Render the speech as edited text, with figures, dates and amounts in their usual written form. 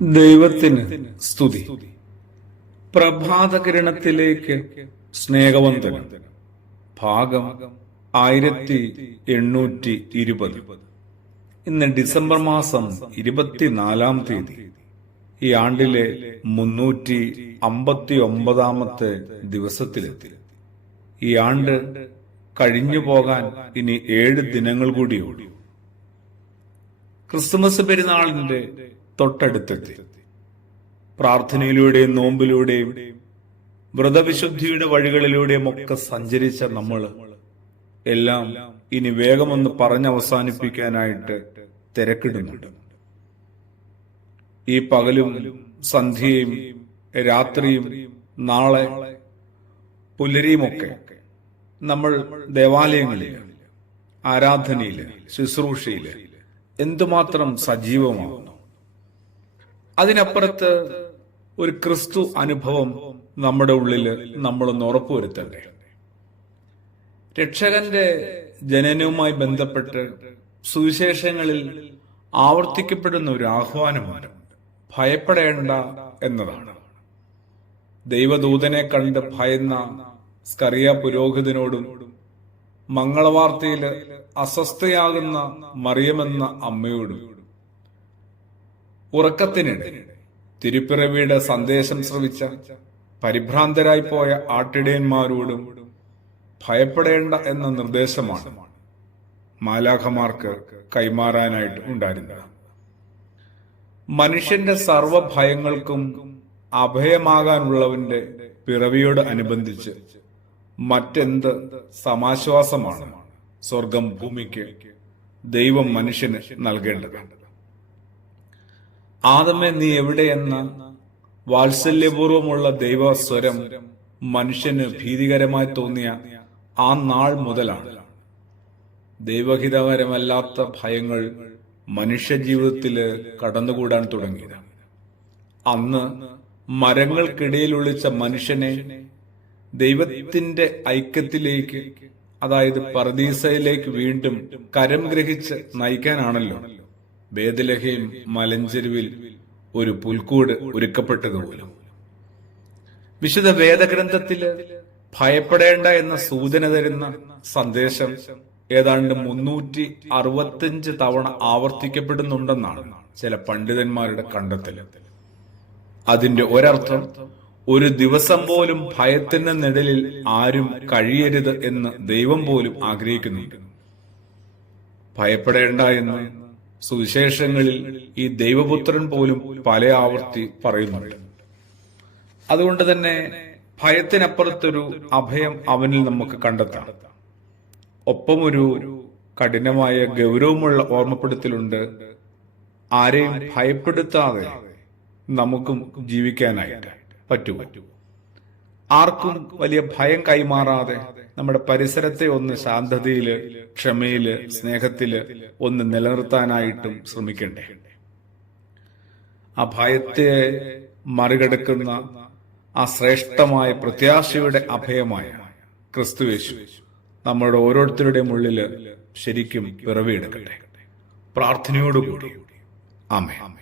ദൈവത്തിന് സ്തുതി. പ്രഭാതകിരണത്തിലേക്ക് സ്നേഹവന്ദനം. ഭാഗം 1820. ഇന്ന് ഡിസംബർ മാസം 24-ാം തീയതി. ഈ ആണ്ടിലെ 359-ാമത്തെ ദിവസത്തിലെത്തി. ഈ ആണ്ട് കഴിഞ്ഞു പോകാൻ ഇനി 7 ദിനങ്ങൾ കൂടിയുള്ളൂ. ക്രിസ്തുമസ് പെരുന്നാളിന്റെ തൊട്ടടുത്തെത്തി. പ്രാർത്ഥനയിലൂടെയും നോമ്പിലൂടെയും വ്രതവിശുദ്ധിയുടെ വഴികളിലൂടെയും ഒക്കെ സഞ്ചരിച്ച നമ്മൾ എല്ലാം ഇനി വേഗമൊന്ന് പറഞ്ഞവസാനിപ്പിക്കാനായിട്ട് തിരക്കിടുന്നുണ്ട്. ഈ പകലും സന്ധ്യയും രാത്രിയും നാളെ പുലരിയുമൊക്കെ നമ്മൾ ദേവാലയങ്ങളില്, ആരാധനയില്, ശുശ്രൂഷയില് എന്തുമാത്രം സജീവമാകുന്നു. അതിനപ്പുറത്ത് ഒരു ക്രിസ്തു അനുഭവം നമ്മുടെ ഉള്ളില് നമ്മളൊന്ന് ഉറപ്പുവരുത്തണ്ടേ. രക്ഷകന്റെ ജനനവുമായി ബന്ധപ്പെട്ട് സുവിശേഷങ്ങളിൽ ആവർത്തിക്കപ്പെടുന്ന ഒരു ആഹ്വാനമാണ് ഭയപ്പെടേണ്ട എന്നതാണ്. ദൈവദൂതനെ കണ്ട് ഭയന്ന സ്കറിയ പുരോഹിതനോടും മംഗളവാർത്തയില് അസ്വസ്ഥയാകുന്ന മറിയമെന്ന അമ്മയോടും ഉറക്കത്തിനിടെ തിരുപ്പിറവിയുടെ സന്ദേശം ശ്രവിച്ച പരിഭ്രാന്തരായി പോയ ആട്ടിടയന്മാരോടും ഭയപ്പെടേണ്ട എന്ന നിർദ്ദേശമാണ് മാലാഖമാർക്ക് കൈമാറാനായിട്ട് ഉണ്ടായിരുന്നത്. മനുഷ്യന്റെ സർവഭയങ്ങൾക്കും അഭയമാകാനുള്ളവന്റെ പിറവിയോട് അനുബന്ധിച്ച് മറ്റെന്ത് സമാശ്വാസമാണ് സ്വർഗം ഭൂമിക്ക് ദൈവം മനുഷ്യന് നൽകേണ്ടത്. ആദമേ നീ എവിടെയെന്ന വാത്സല്യപൂർവമുള്ള ദൈവസ്വരം മനുഷ്യന് ഭീതികരമായി തോന്നിയ ആ നാൾ മുതലാണ് ദൈവഹിതകരമല്ലാത്ത ഭയങ്ങൾ മനുഷ്യ ജീവിതത്തില് കടന്നുകൂടാൻ തുടങ്ങിയത്. അന്ന് മരങ്ങൾക്കിടയിൽ ഒളിച്ച മനുഷ്യനെ ദൈവത്തിന്റെ ഐക്യത്തിലേക്ക്, അതായത് പർദീസയിലേക്ക് വീണ്ടും കരം ഗ്രഹിച്ച് നയിക്കാനാണല്ലോ ബേത്ലഹേം മലഞ്ചെരുവിൽ ഒരു പുൽക്കൂട് ഒരുക്കപ്പെട്ടതുപോലും. വിശുദ്ധ വേദഗ്രന്ഥത്തില് ഭയപ്പെടേണ്ട എന്ന സൂചന തരുന്ന സന്ദേശം ഏതാണ്ട് 365 തവണ ആവർത്തിക്കപ്പെടുന്നുണ്ടെന്നാണ് ചില പണ്ഡിതന്മാരുടെ കണ്ടെത്തൽ. അതിന്റെ ഒരർത്ഥം ഒരു ദിവസം പോലും ഭയത്തിന്റെ നിഴലിൽ ആരും കഴിയരുത് എന്ന് ദൈവം പോലും ആഗ്രഹിക്കുന്നുണ്ട്. ഭയപ്പെടേണ്ട എന്ന് സുവിശേഷങ്ങളിൽ ഈ ദൈവപുത്രൻ പോലും പല ആവർത്തി പറയുന്നുണ്ട്. അതുകൊണ്ട് തന്നെ ഭയത്തിനപ്പുറത്തൊരു അഭയം അവനിൽ നമുക്ക് കണ്ടെത്താം. ഒപ്പം ഒരു കഠിനമായ ഗൗരവമുള്ള ഓർമ്മപ്പെടുത്തലുണ്ട്. ആരെയും ഭയപ്പെടുത്താതെ നമുക്കും ജീവിക്കാനായിട്ട് പറ്റുമോ? ആർക്കും വലിയ ഭയം കൈമാറാതെ നമ്മുടെ പരിസരത്തെ ഒന്ന് ശാന്തതയില്, ക്ഷമയില്, സ്നേഹത്തില് ഒന്ന് നിലനിർത്താനായിട്ടും ശ്രമിക്കണ്ടേ? ആ ഭയത്തെ മറികടക്കുന്ന ആ ശ്രേഷ്ഠമായ പ്രത്യാശയുടെ അഭയമായ ക്രിസ്തുയേശു നമ്മുടെ ഓരോരുത്തരുടെയും ഉള്ളില് ശരിക്കും പിറവിയെടുക്കട്ടെ. പ്രാർത്ഥനയോടുകൂടി ആമേൻ.